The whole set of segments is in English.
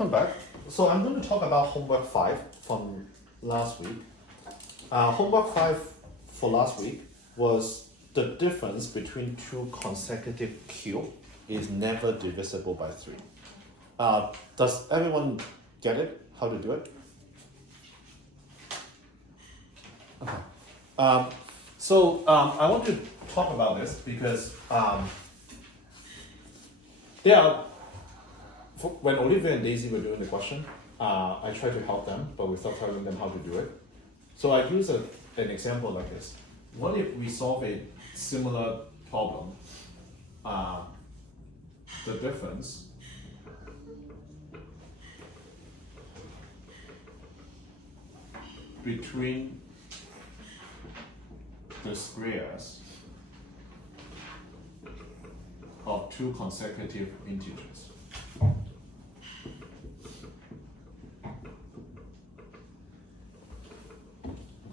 Welcome back. So I'm going to talk about homework 5 from last week. Homework 5 for last week was the difference between two consecutive cubes is never divisible by 3. Does everyone get it? How to do it? Okay. I want to talk about this because when Olivia and Daisy were doing the question, I tried to help them, but without telling them how to do it. So I use an example like this. What if we solve a similar problem? The difference between the squares of two consecutive integers.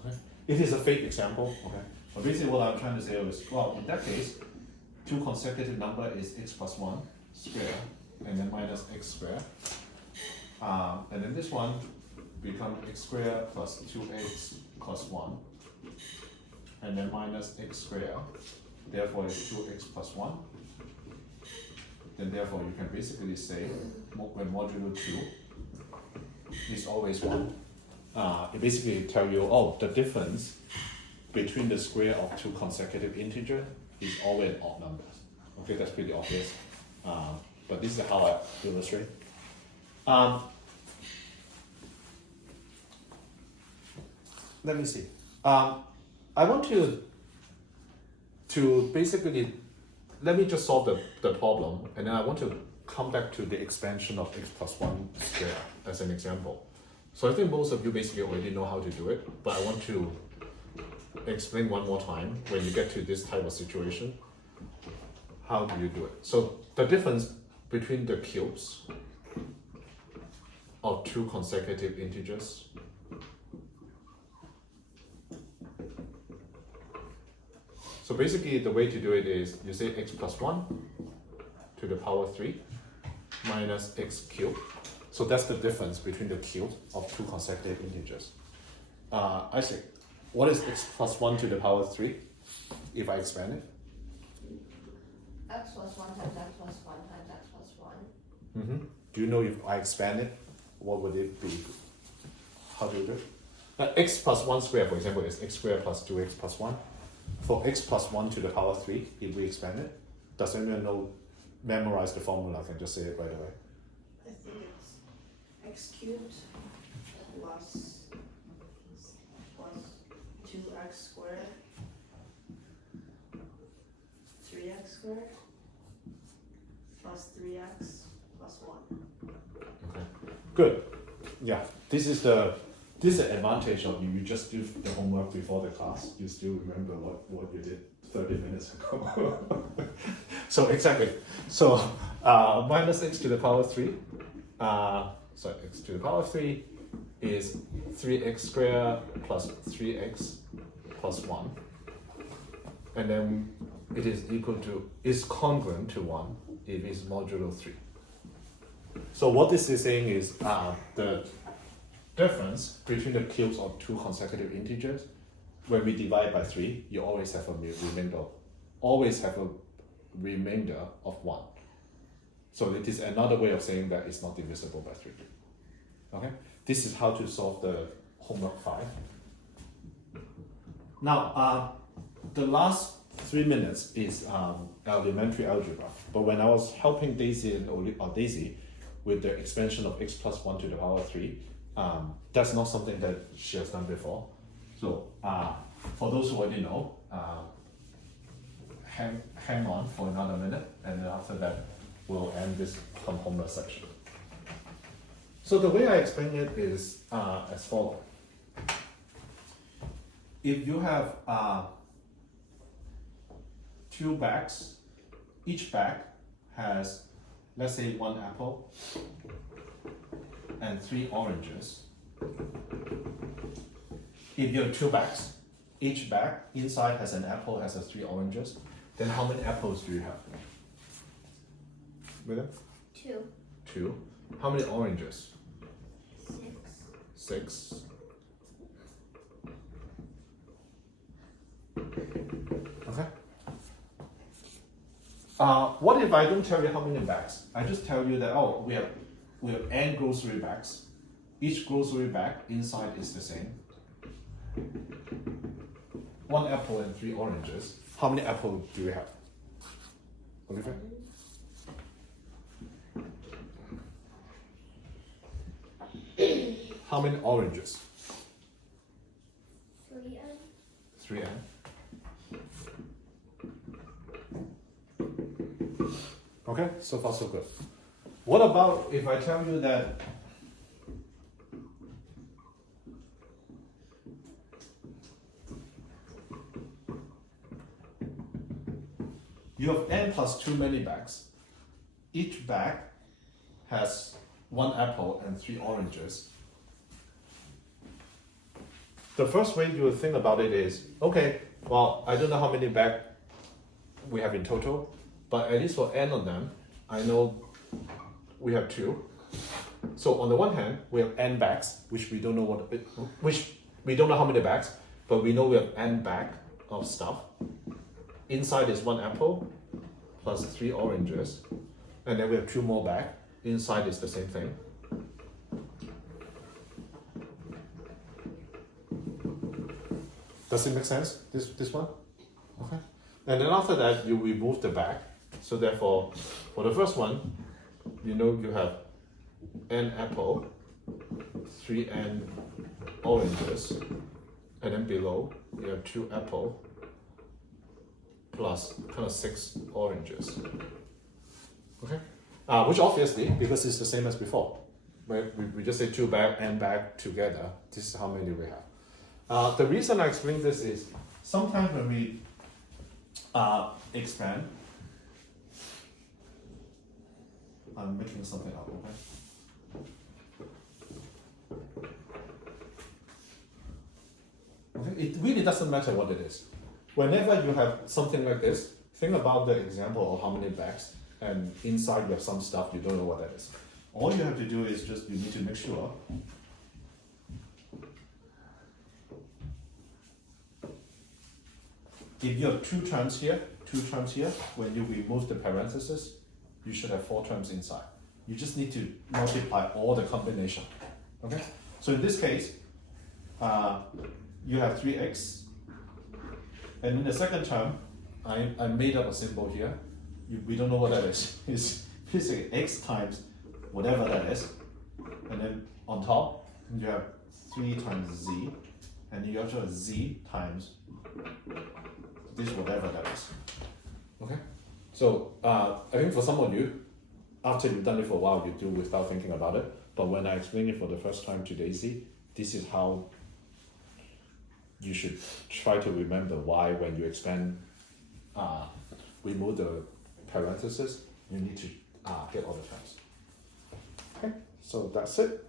Okay. It is a fake example, okay. But basically what I'm trying to say is, well, in that case, two consecutive number is x plus 1 square, and then minus x square. And then this one becomes x squared plus 2x plus 1, and then minus x squared, therefore it's 2x plus 1. Then therefore you can basically say when modulo 2 is always 1. It basically tells you, oh, the difference between the square of two consecutive integers is always odd numbers. Okay, that's pretty obvious. But this is how I illustrate. Let me see. I want to basically, let me just solve the problem, and then I want to come back to the expansion of x plus 1 square as an example. So I think most of you basically already know how to do it, but I want to explain one more time when you get to this type of situation. How do you do it? So the difference between the cubes of two consecutive integers So basically the way to do it is you say x plus 1 to the power 3 minus x cubed. So that's the difference between the cube of two consecutive integers. Isaac, what is x plus 1 to the power 3 if I expand it? X plus 1 times x plus 1 times x plus 1. Do you know if I expand it, what would it be? How do you do it? X plus 1 squared, for example, is x squared plus 2x plus 1. For x plus 1 to the power 3, if we expand it, does anyone know, memorize the formula? I can just say it right away. I think it's x cubed plus 2x squared, 3x squared, plus 3x plus 1. Okay, good. Yeah, this is the advantage of you. You just do the homework before the class. You still remember what you did 30 minutes ago. So exactly. So minus x to the power 3. So x to the power 3 is 3x squared plus 3x plus 1. And then it is congruent to 1 if it's modulo 3. So what this is saying is the difference between the cubes of two consecutive integers, when we divide by 3, you always have a remainder of 1. So it is another way of saying that it's not divisible by 3. Okay, this is how to solve the homework 5. Now, the last 3 minutes is elementary algebra. But when I was helping Daisy with the expansion of x plus 1 to the power 3, that's not something that she has done before. So for those who already know, hang on for another minute, and then after that we'll end this homework section. So the way I explain it is as follows. If you have 2 bags, each bag has, let's say, 1 apple and 3 oranges. If you have 2 bags, each bag inside has an apple, has 3 oranges, then how many apples do you have? With it? 2. 2. How many oranges? 6. 6. Okay. What if I don't tell you how many bags? I just tell you that we have n grocery bags. Each grocery bag inside is the same. 1 apple and 3 oranges. How many apples do we have? Olivia? How many oranges? 3n. 3n. Okay, so far so good. What about if I tell you that you have n plus 2 many bags. Each bag has 1 apple and 3 oranges. The first way you would think about it is, okay, well, I don't know how many bags we have in total, but at least for n of them, I know we have 2. So on the one hand, we have n bags, which we don't know how many bags, but we know we have n bag of stuff. Inside is 1 apple plus 3 oranges, and then we have 2 more bags. Inside is the same thing. Does it make sense? This one? Okay. And then after that, you remove the bag. So therefore, for the first one, you know you have n apple, 3n oranges, and then below you have 2 apple plus kind of 6 oranges. Okay? Which obviously, because it's the same as before, right? We just say 2 bag and bag together. This is how many we have. The reason I explain this is sometimes when we expand, I'm making something up, okay? Okay, it really doesn't matter what it is. Whenever you have something like this, think about the example of how many bags, and inside you have some stuff you don't know what that is. All you have to do is just, you need to make sure if you have 2 terms here, when you remove the parentheses, you should have 4 terms inside. You just need to multiply all the combination. Okay? So in this case, you have 3x, and in the second term, I made up a symbol here. We don't know what that is. It's basically x times whatever that is, and then on top you have 3 times z, and you also have z times this whatever that is. Okay? So I think for some of you, after you've done it for a while, you do without thinking about it. But when I explain it for the first time to Daisy, this is how you should try to remember why when you expand, remove the parentheses, you need to get all the terms. Okay, so that's it.